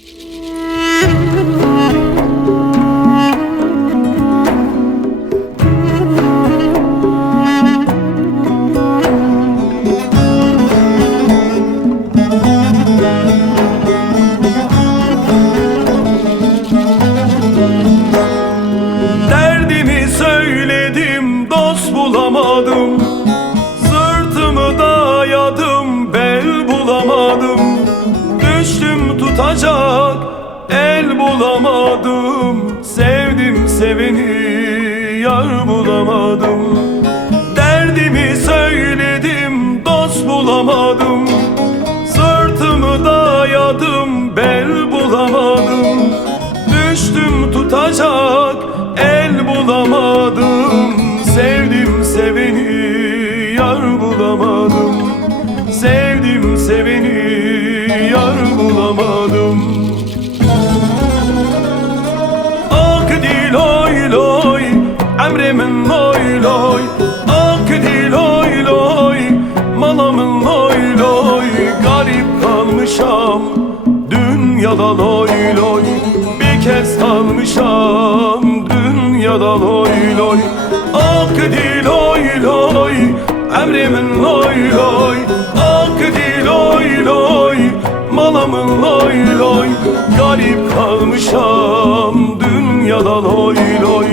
Derdimi söyledim, dost bulamadım. Sırtımı dayadım, bel bulamadım. Düştüm tutacak el bulamadım. Sevdim seveni yar bulamadım. Derdimi söyledim, dost bulamadım. Sırtımı dayadım, bel bulamadım. Düştüm tutacak el bulamadım. Sevdim seveni yar bulamadım. Sevdim seveni yar bulamadım. Akdi loy loy, emrimin loy loy. Akdi loy loy, malamın loy loy. Garip kalmışam dünyada loy loy. Bir kez kalmışam dünyada loy loy. Akdi loy loy, emrimin loy loy. Akdi loy loy, malamın loy loy. Garip kalmışam dünyada loy loy.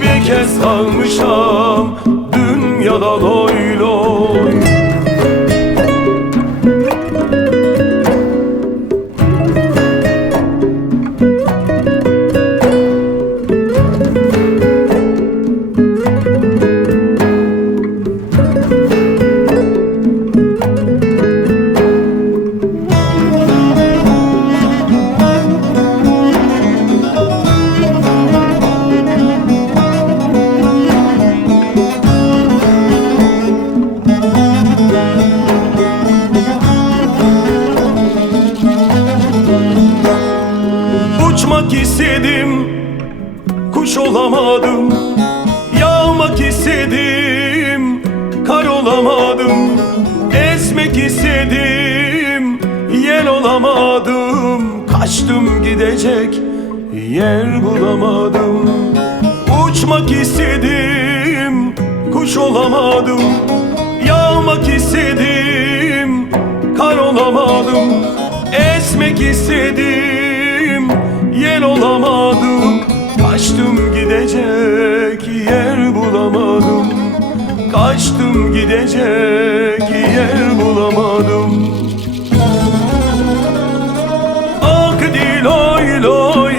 Bir kez kalmışam dünyada loy loy. Uçmak istedim, kuş olamadım. Yağmak istedim, kar olamadım. Esmek istedim, yel olamadım. Kaçtım gidecek yer bulamadım. Uçmak istedim, kuş olamadım. Yağmak istedim, kar olamadım. Esmek istedim, yel olamadım. Kaçtım gidecek yer bulamadım. Kaçtım gidecek yer bulamadım. Akdi loy loy,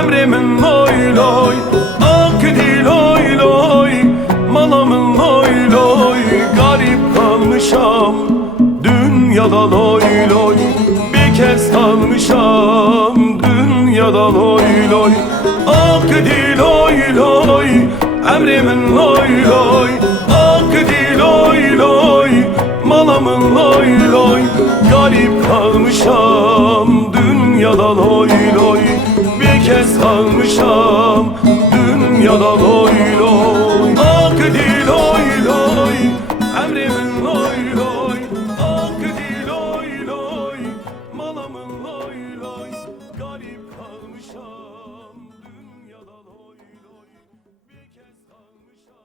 emrimin loy loy. Akdi loy loy, malamın loy loy. Garip kalmışam dünyada loy loy. Bir kez kalmışam dünyada loy loy. Akdi loy loy, emrimin loy loy. Akdi loy loy, malamın loy loy. Garip kalmışam dünyada loy loy. Bir kez kalmışam dünyada loy loy.